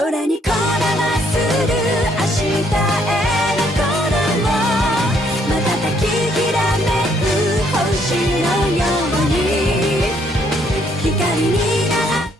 空にこだまする明日へのこの瞬ききらめく星のように光になる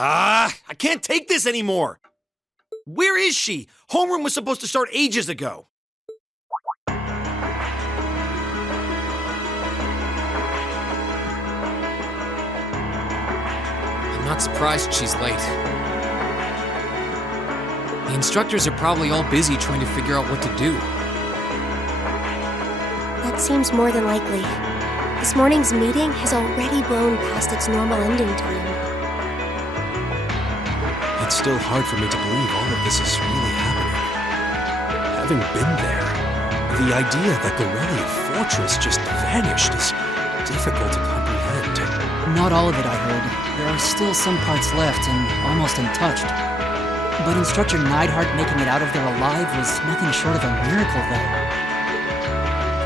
I can't take this anymore! Where is she? Homeroom was supposed to start ages ago. I'm not surprised she's late. The instructors are probably all busy trying to figure out what to do. That seems more than likely. This morning's meeting has already blown past its normal ending time. It's still hard for me to believe all of this is really happening. Having been there, the idea that Gorelli Fortress just vanished is difficult to comprehend. Not all of it, I heard. There are still some parts left and almost untouched. But Instructor Neidhart making it out of there alive was nothing short of a miracle, though.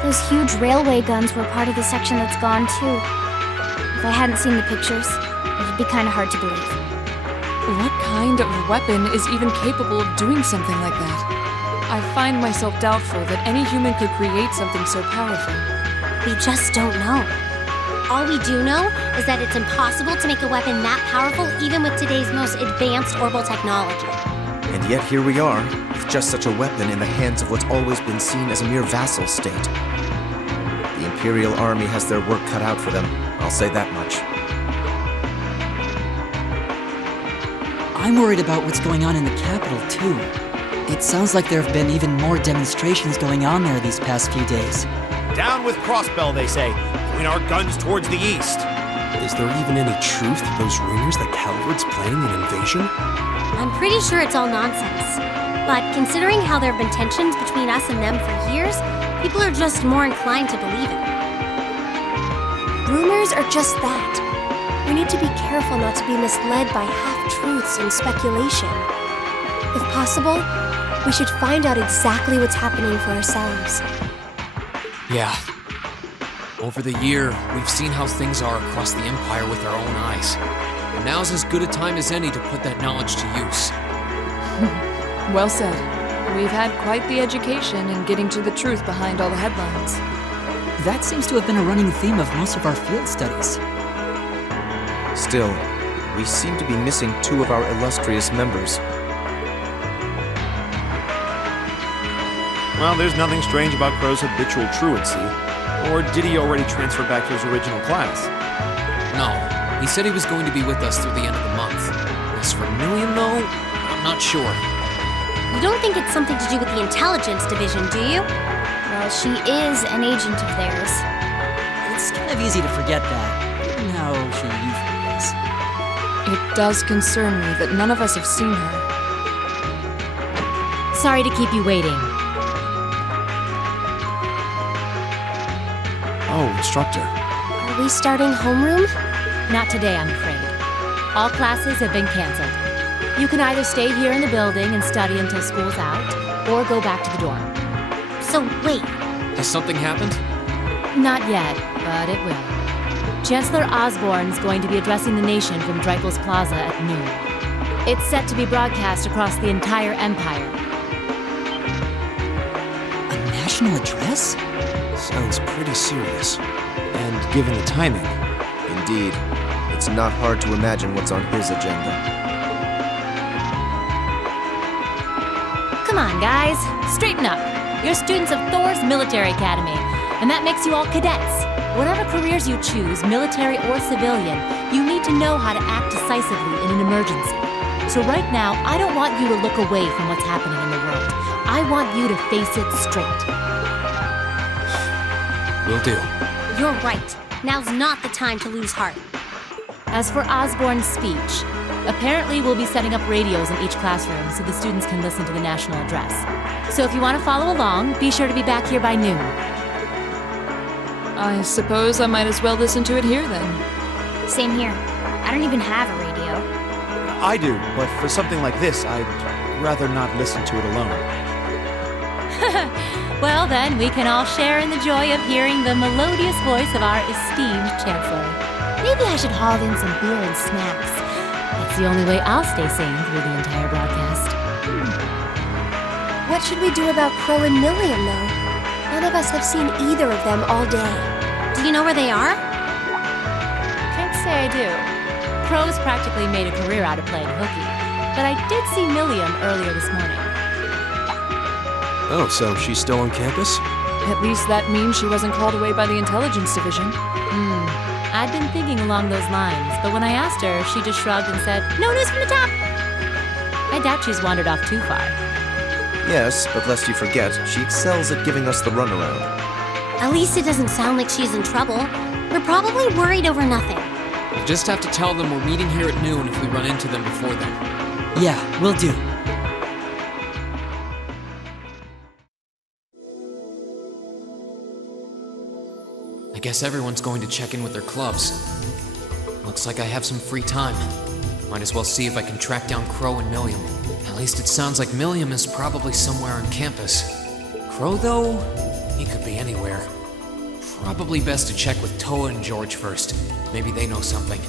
Those huge railway guns were part of the section that's gone, too. If I hadn't seen the pictures, it'd be kind of hard to believe. What kind of weapon is even capable of doing something like that? I find myself doubtful that any human could create something so powerful. We just don't know. All we do know is that it's impossible to make a weapon that powerful even with today's most advanced orbital technology. And yet here we are, with just such a weapon in the hands of what's always been seen as a mere vassal state. The Imperial Army has their work cut out for them, I'll say that much. I'm worried about what's going on in the capital, too. It sounds like there have been even more demonstrations going on there these past few days. Down with Crossbell, they say. Point our guns towards the east. Is there even any truth to those rumors that Calvard's planning an invasion? I'm pretty sure it's all nonsense. But considering how there have been tensions between us and them for years, people are just more inclined to believe it. Rumors are just that. We need to be careful not to be misled by half-truths and speculation. If possible, we should find out exactly what's happening for ourselves. Yeah. Over the year, we've seen how things are across the Empire with our own eyes. And now's as good a time as any to put that knowledge to use. Well said. We've had quite the education in getting to the truth behind all the headlines. That seems to have been a running theme of most of our field studies. Still, we seem to be missing two of our illustrious members. Well, there's nothing strange about Crow's habitual truancy. Or did he already transfer back to his original class? No, he said he was going to be with us through the end of the month. As for Millium, though, I'm not sure. You don't think it's something to do with the intelligence division, do you? Well, she is an agent of theirs. It's kind of easy to forget that, given how she usually is. It does concern me that none of us have seen her. Sorry to keep you waiting. Oh, Instructor. Are we starting homeroom? Not today, I'm afraid. All classes have been canceled. You can either stay here in the building and study until school's out, or go back to the dorm. So wait, Has something happened? Not yet, but it will. Chancellor Osborne's going to be addressing the nation from Dreikel's Plaza at noon. It's set to be broadcast across the entire Empire. A national address? Sounds pretty serious. And given the timing, Indeed, it's not hard to imagine what's on his agenda. Come on, guys. Straighten up. You're students of Thor's Military Academy, and that makes you all cadets. Whatever careers you choose, military or civilian, you need to know how to act decisively in an emergency. So right now, I don't want you to look away from what's happening in the world. I want you to face it straight. Will do. You're right. Now's not the time to lose heart. As for Osborne's speech, apparently we'll be setting up radios in each classroom so the students can listen to the national address. So if you want to follow along, be sure to be back here by noon. I suppose I might as well listen to it here then. Same here. I don't even have a radio. I do, but for something like this, I'd rather not listen to it alone. Well, then, we can all share in the joy of hearing the melodious voice of our esteemed Chancellor. Maybe I should haul in some beer and snacks. That's the only way I'll stay sane through the entire broadcast. What should we do about Crow and Millium, though? None of us have seen either of them all day. Do you know where they are? Can't say I do. Crow's practically made a career out of playing hooky, but I did see Millium earlier this morning. oh, so she's still on campus? At least that means she wasn't called away by the intelligence division. I'd been thinking along those lines, but when I asked her, she just shrugged and said, "No news from the top." I doubt she's wandered off too far. Yes, but lest you forget, she excels at giving us the runaround. At least it doesn't sound like she's in trouble. We're probably worried over nothing. We'll just have to tell them we're meeting here at noon if we run into them before then. Yeah, will do. I guess everyone's going to check in with their clubs. Looks like I have some free time. Might as well see if I can track down Crow and Millium. At least it sounds like Millium is probably somewhere on campus. Crow, though, he could be anywhere. Probably best to check with Toa and George first. Maybe they know something.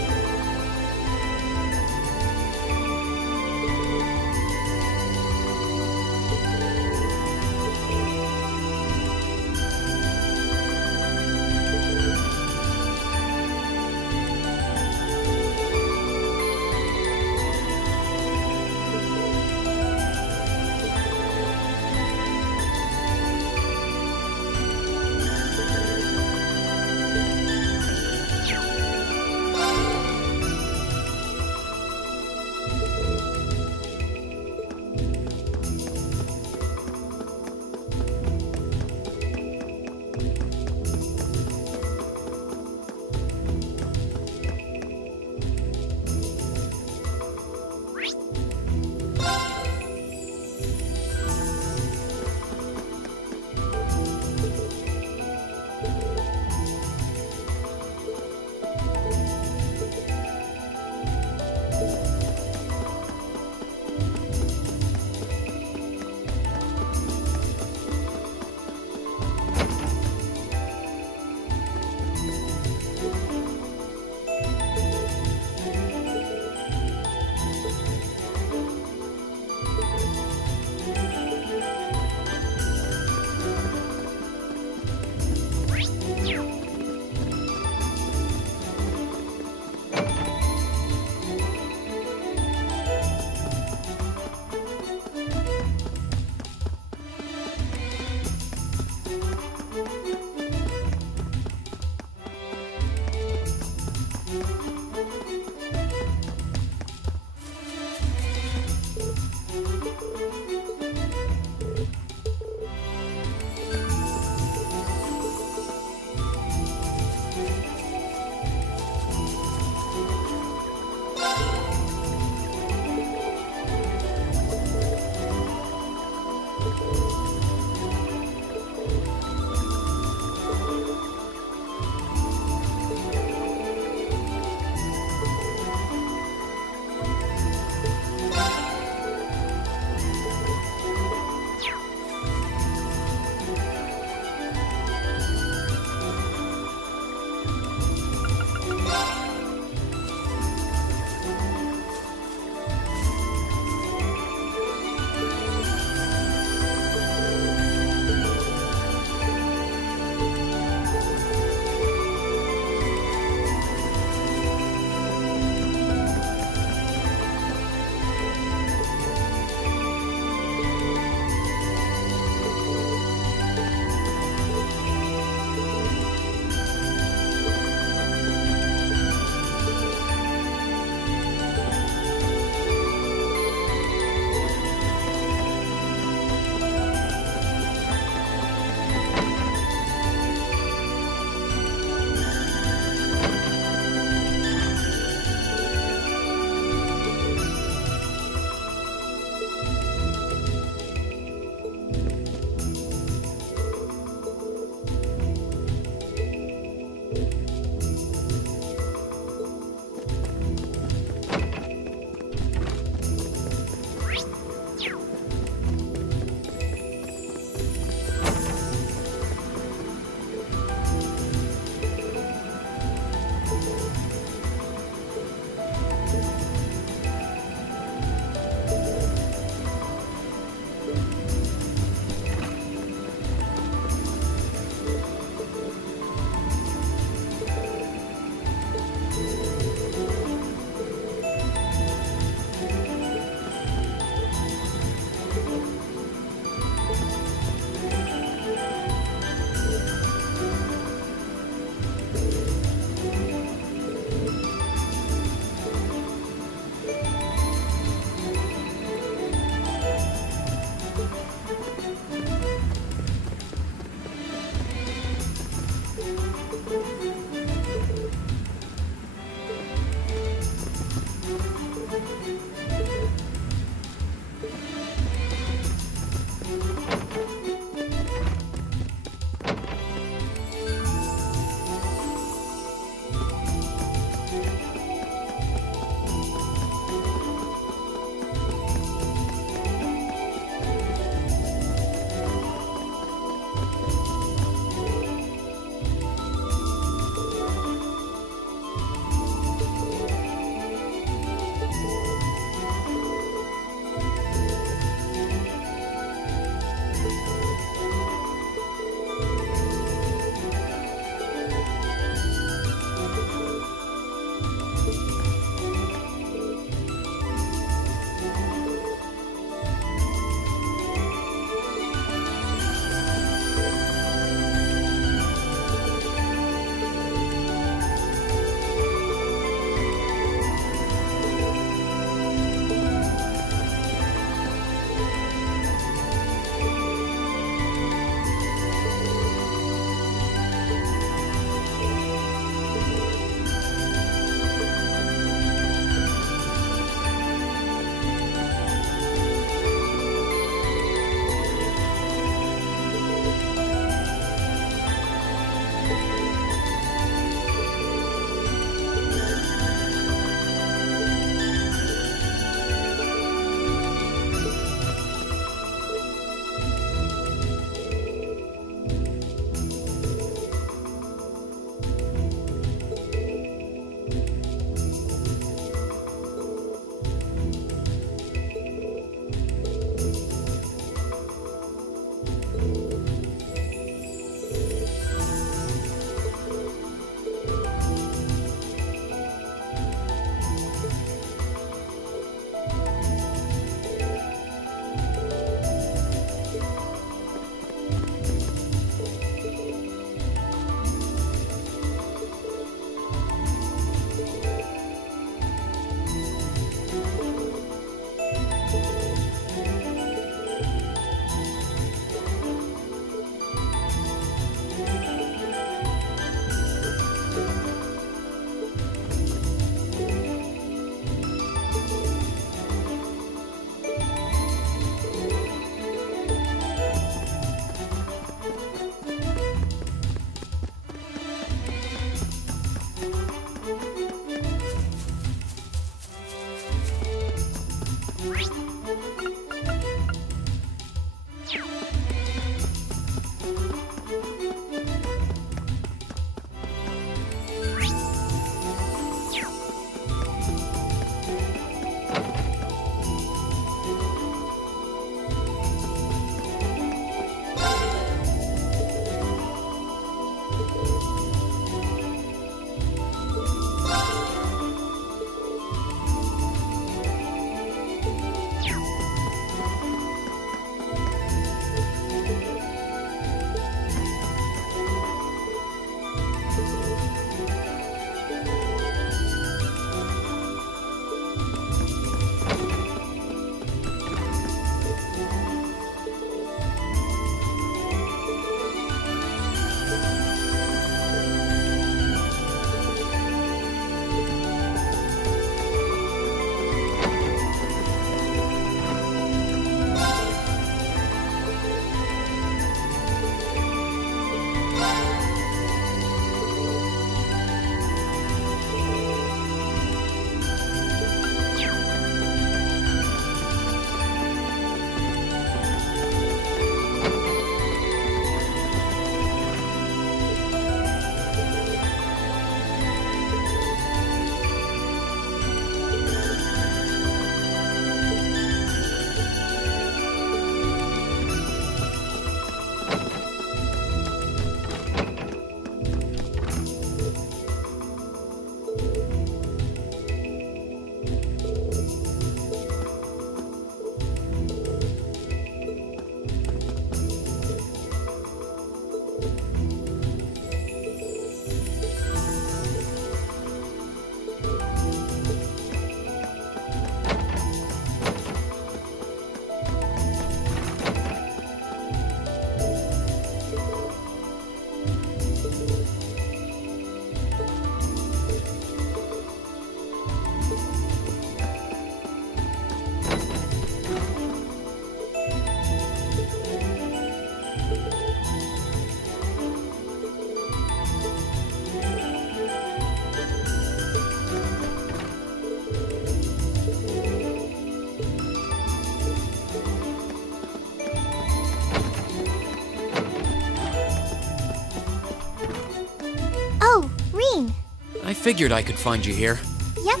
I figured I could find you here. Yep.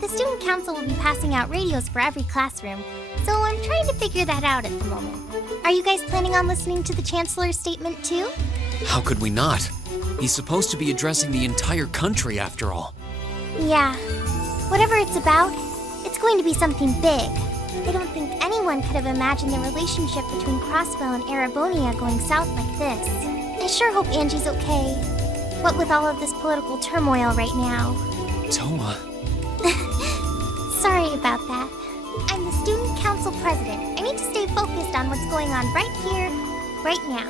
The student council will be passing out radios for every classroom, so I'm trying to figure that out at the moment. Are you guys planning on listening to the Chancellor's statement too? How could we not? He's supposed to be addressing the entire country after all. Yeah. Whatever it's about, it's going to be something big. I don't think anyone could have imagined the relationship between Crosswell and Arabonia going south like this. I sure hope Angie's okay. What with all of this political turmoil right now. Toa. Sorry about that. I'm the student council president. I need to stay focused on what's going on right here, right now.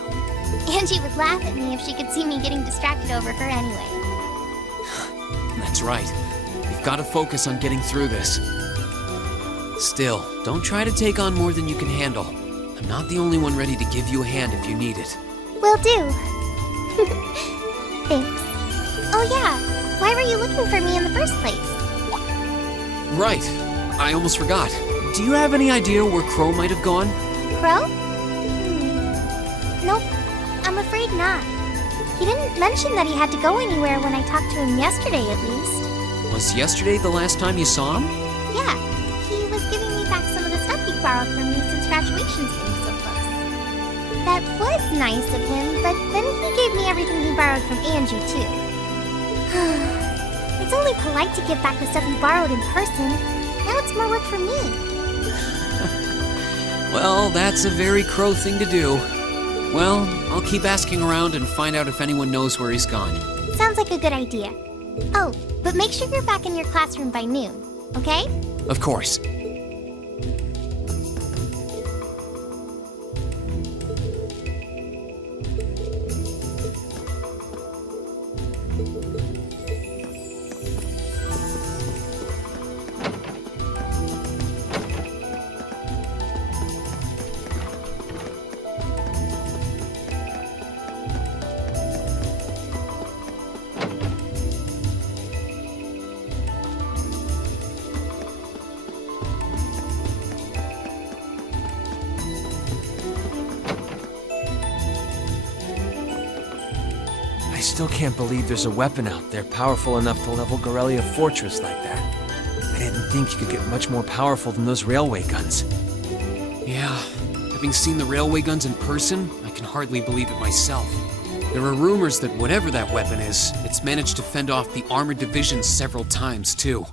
Angie would laugh at me if she could see me getting distracted over her anyway. That's right. We've got to focus on getting through this. Still, don't try to take on more than you can handle. I'm not the only one ready to give you a hand if you need it. Will do. Thanks. Oh yeah, why were you looking for me in the first place? Right. I almost forgot. Do you have any idea where Crow might have gone? Crow? Nope, I'm afraid not. He didn't mention that he had to go anywhere when I talked to him yesterday, at least. Was yesterday the last time you saw him? Yeah, he was giving me back some of the stuff he borrowed from me since graduation's getting so close. That was nice of him, but then he gave me everything he borrowed from Angie, too. It's only polite to give back the stuff he borrowed in person. Now it's more work for me. Well, that's a very Crow thing to do. Well, I'll keep asking around and find out if anyone knows where he's gone. Sounds like a good idea. Oh, but make sure you're back in your classroom by noon, okay? Of course. I still can't believe there's a weapon out there powerful enough to level Gorelia Fortress like that. I didn't think you could get much more powerful than those railway guns. Yeah, having seen the railway guns in person, I can hardly believe it myself. There are rumors that whatever that weapon is, it's managed to fend off the armored divisions several times, too.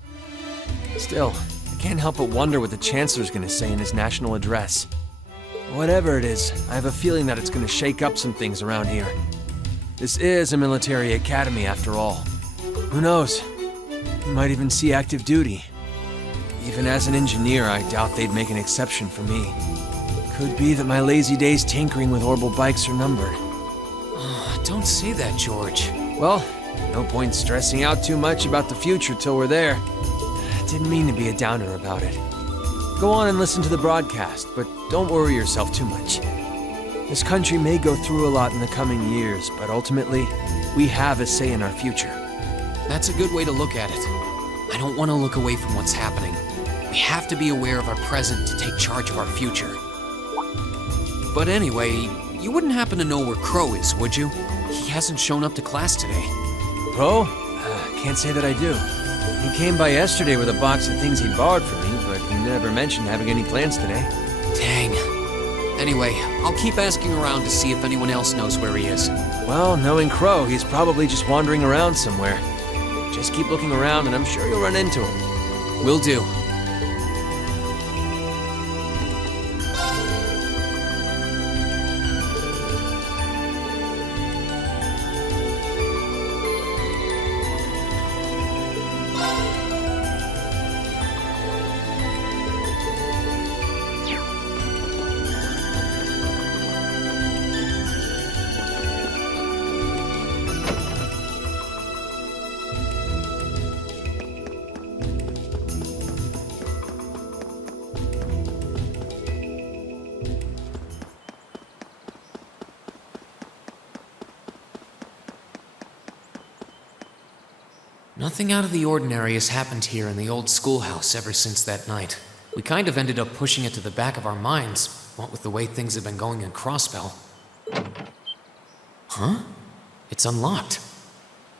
Still, I can't help but wonder what the Chancellor's gonna say in his national address. Whatever it is, I have a feeling that it's gonna shake up some things around here. This is a military academy, after all. Who knows? We might even see active duty. Even as an engineer, I doubt they'd make an exception for me. Could be that my lazy days tinkering with orbital bikes are numbered. Oh, don't say that, George. Well, no point stressing out too much about the future till we're there. Didn't mean to be a downer about it. Go on and listen to the broadcast, but don't worry yourself too much. This country may go through a lot in the coming years, but ultimately, we have a say in our future. That's a good way to look at it. I don't want to look away from what's happening. We have to be aware of our present to take charge of our future. But anyway, you wouldn't happen to know where Crow is, would you? He hasn't shown up to class today. Crow? Can't say that I do. He came by yesterday with a box of things he borrowed from me, but he never mentioned having any plans today. Dang. Anyway, I'll keep asking around to see if anyone else knows where he is. Well, knowing Crow, he's probably just wandering around somewhere. Just keep looking around and I'm sure you'll run into him. Will do. Nothing out of the ordinary has happened here in the old schoolhouse ever since that night. We kind of ended up pushing it to the back of our minds, what with the way things have been going in Crossbell. Huh? It's unlocked.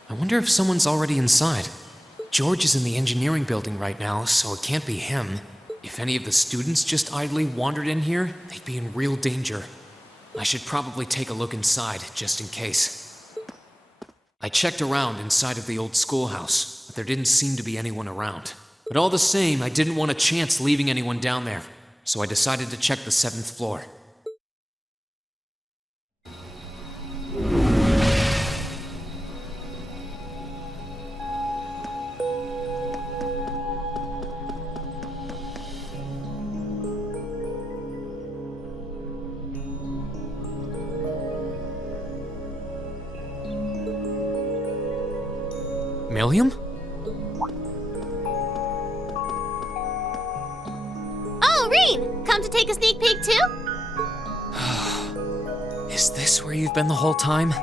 I wonder if someone's already inside. George is in the engineering building right now, so it can't be him. If any of the students just idly wandered in here, they'd be in real danger. I should probably take a look inside, just in case. I checked around inside of the old schoolhouse, but there didn't seem to be anyone around. But all the same, I didn't want a chance leaving anyone down there, so I decided to check the 7th floor. Millium? Oh, Rean! Come to take a sneak peek too? Is this where you've been the whole time?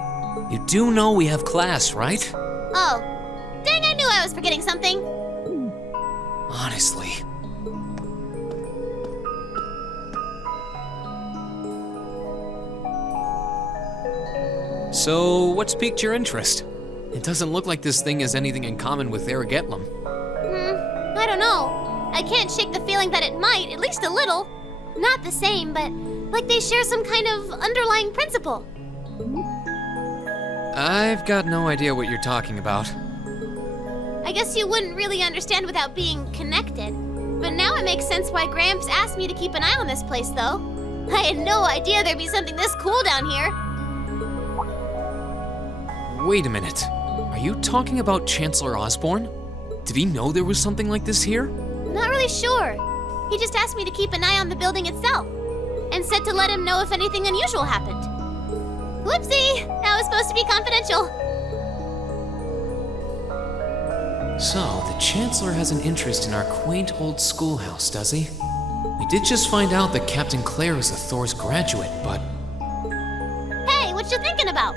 You do know we have class, right? Oh. Dang, I knew I was forgetting something. Honestly. So, what's piqued your interest? It doesn't look like this thing has anything in common with Aragetlum. I don't know. I can't shake the feeling that it might, at least a little. Not the same, but like they share some kind of underlying principle. I've got no idea what you're talking about. I guess you wouldn't really understand without being connected. But now it makes sense why Gramps asked me to keep an eye on this place, though. I had no idea there'd be something this cool down here. Wait a minute. Are you talking about Chancellor Osborne? Did he know there was something like this here? Not really sure. He just asked me to keep an eye on the building itself, and said to let him know if anything unusual happened. Whoopsie! That was supposed to be confidential. So, the Chancellor has an interest in our quaint old schoolhouse, does he? We did just find out that Captain Claire is a Thor's graduate, but... Hey, what you thinking about?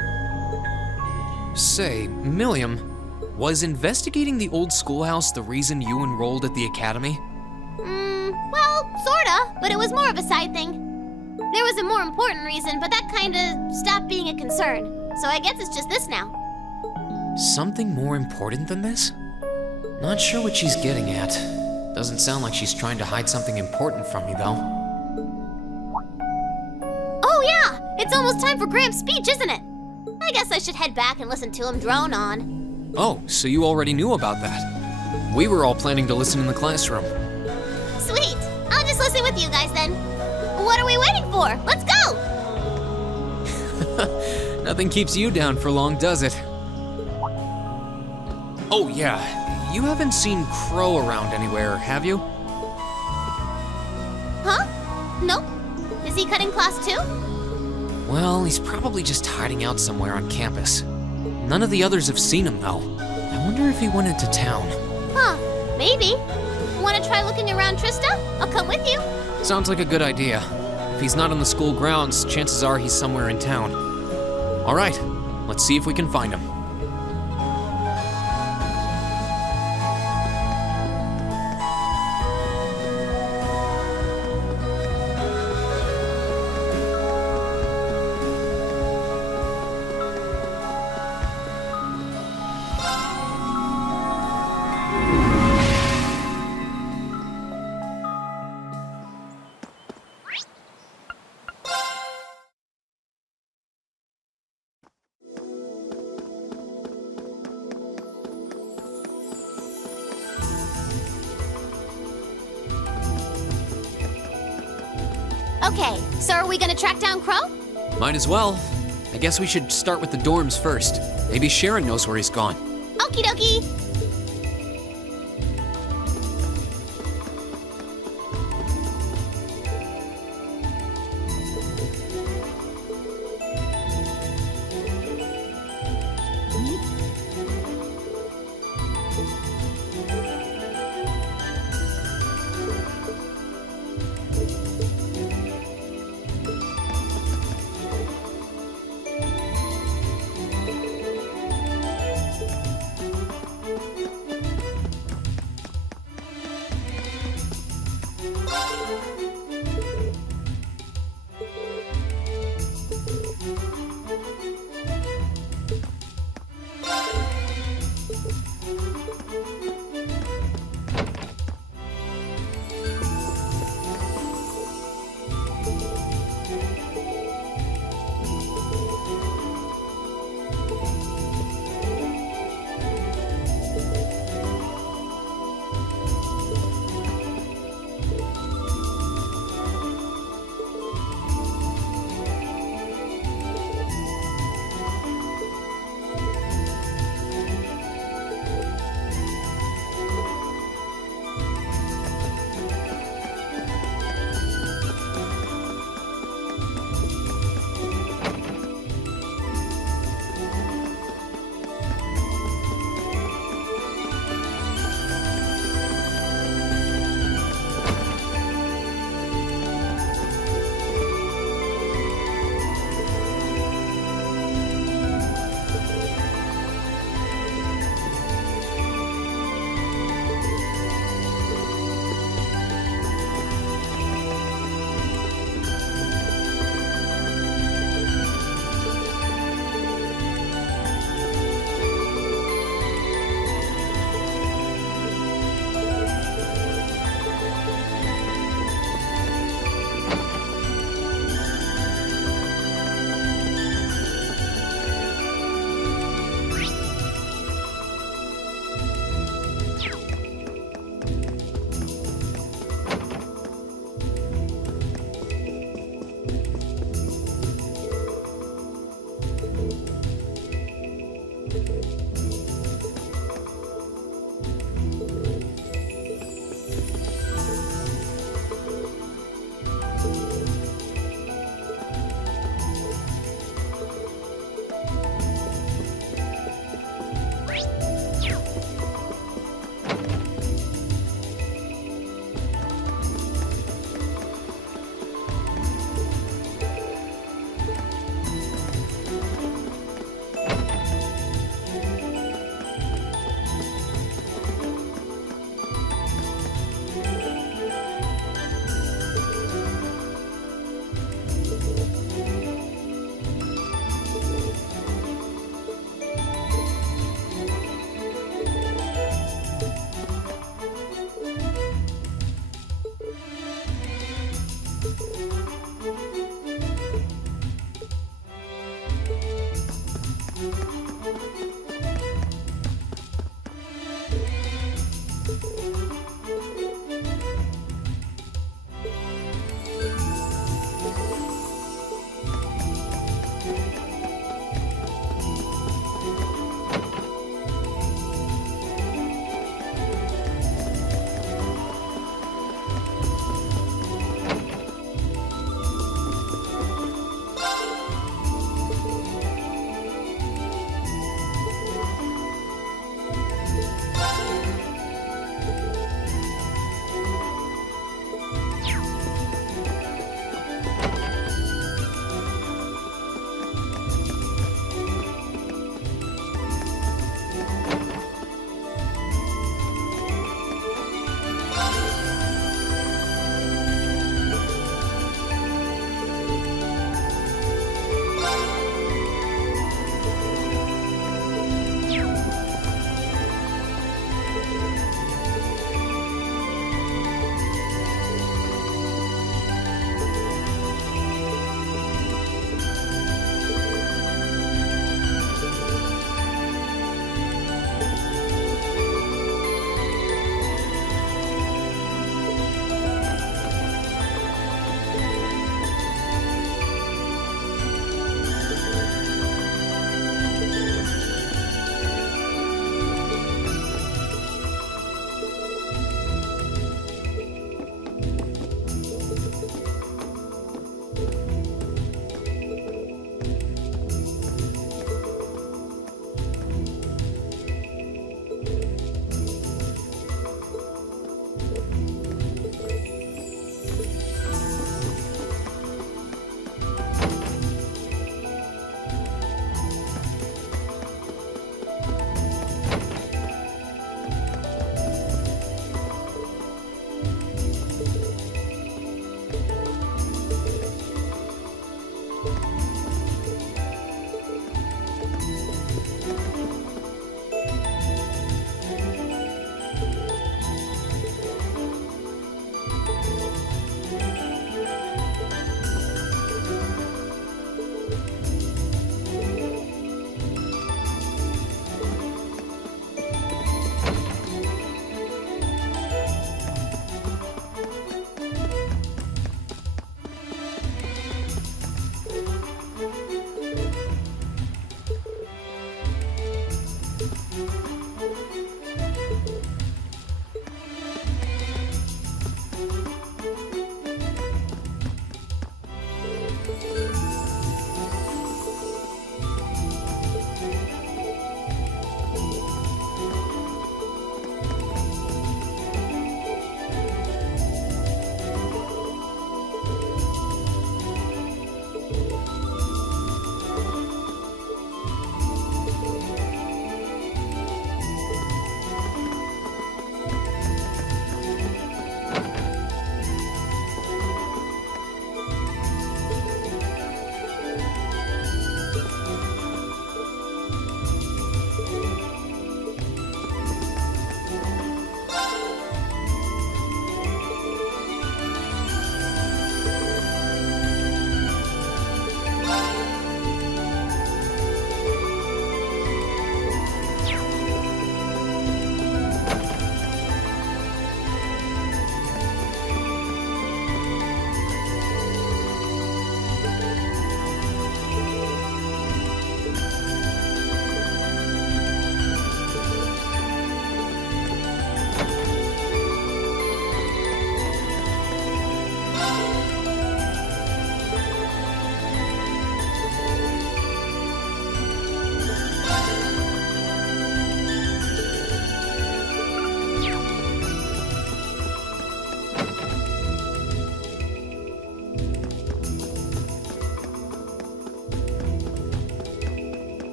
Say, Millium, was investigating the old schoolhouse the reason you enrolled at the academy? Well, sorta, but it was more of a side thing. There was a more important reason, but that kinda stopped being a concern. So I guess it's just this now. Something more important than this? Not sure what she's getting at. Doesn't sound like she's trying to hide something important from me, though. Oh yeah! It's almost time for Gramps' speech, isn't it? I guess I should head back and listen to him drone on. Oh, so you already knew about that. We were all planning to listen in the classroom. Sweet! I'll just listen with you guys then. What are we waiting for? Let's go! Nothing keeps you down for long, does it? Oh yeah, you haven't seen Crow around anywhere, have you? Huh? Nope. Is he cutting class too? Well, he's probably just hiding out somewhere on campus. None of the others have seen him, though. I wonder if he went into town. Huh, maybe. Wanna try looking around, Trista? I'll come with you. Sounds like a good idea. If he's not on the school grounds, chances are he's somewhere in town. All right, let's see if we can find him. Okay, so are we gonna track down Crow? Might as well. I guess we should start with the dorms first. Maybe Sharon knows where he's gone. Okie dokie!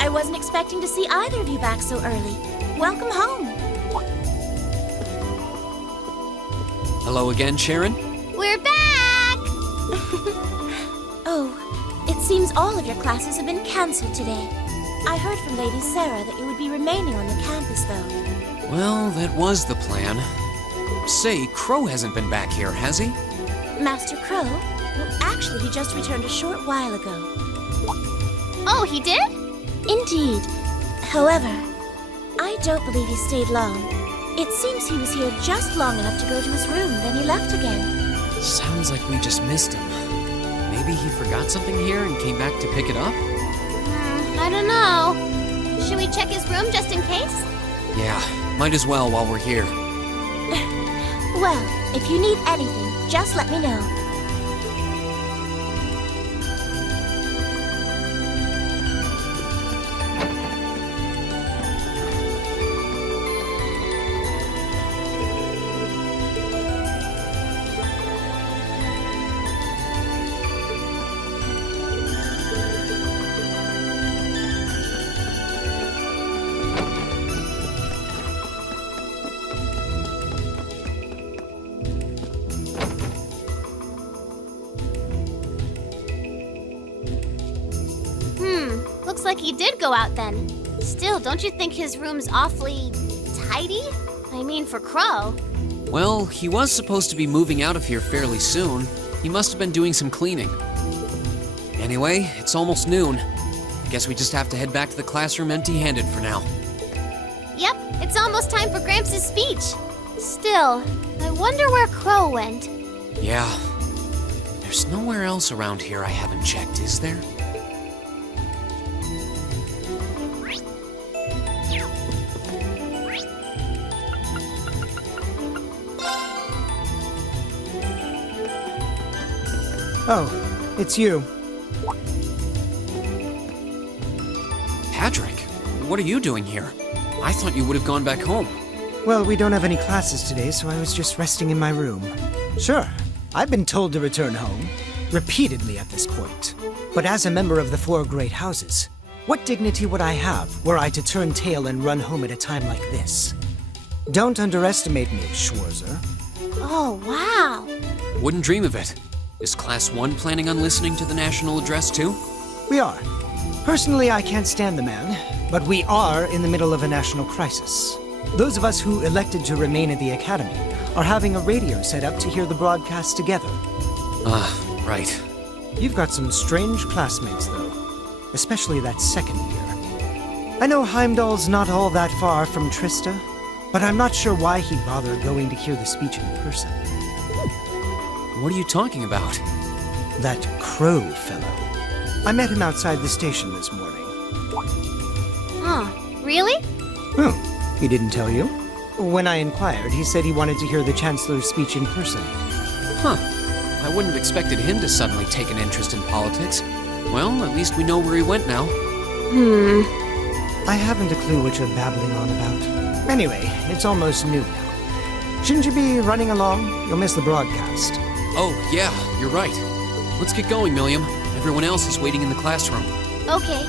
I wasn't expecting to see either of you back so early. Welcome home. Hello again, Sharon? We're back! Oh, it seems all of your classes have been canceled today. I heard from Lady Sarah that you would be remaining on the campus, though. Well, that was the plan. Say, Crow hasn't been back here, has he? Master Crow? Well, actually, he just returned a short while ago. Oh, he did? Indeed. However, I don't believe he stayed long. It seems he was here just long enough to go to his room, then he left again. Sounds like we just missed him. Maybe he forgot something here and came back to pick it up? I don't know. Should we check his room just in case? Yeah, might as well while we're here. Well, if you need anything, just let me know. Looks like he did go out then. Still, don't you think his room's awfully tidy? I mean, for Crow. Well, he was supposed to be moving out of here fairly soon. He must have been doing some cleaning. Anyway, it's almost noon. I guess we just have to head back to the classroom empty-handed for now. Yep, it's almost time for Gramps' speech. Still, I wonder where Crow went. Yeah. There's nowhere else around here I haven't checked, is there? Oh, it's you. Patrick, what are you doing here? I thought you would have gone back home. Well, we don't have any classes today, so I was just resting in my room. Sure, I've been told to return home, repeatedly at this point. But as a member of the Four Great Houses, what dignity would I have were I to turn tail and run home at a time like this? Don't underestimate me, Schwarzer. Oh, wow. Wouldn't dream of it. Is Class 1 planning on listening to the national address too? We are. Personally, I can't stand the man, but we are in the middle of a national crisis. Those of us who elected to remain at the Academy are having a radio set up to hear the broadcast together. Ah, right. You've got some strange classmates, though. Especially that second year. I know Heimdall's not all that far from Trista, but I'm not sure why he'd bother going to hear the speech in person. What are you talking about? That Crow fellow. I met him outside the station this morning. Huh, really? Oh, he didn't tell you? When I inquired, he said he wanted to hear the Chancellor's speech in person. Huh. I wouldn't have expected him to suddenly take an interest in politics. Well, at least we know where he went now. I haven't a clue what you're babbling on about. Anyway, it's almost noon now. Shouldn't you be running along? You'll miss the broadcast. Oh, yeah, you're right. Let's get going, Millium. Everyone else is waiting in the classroom. Okay.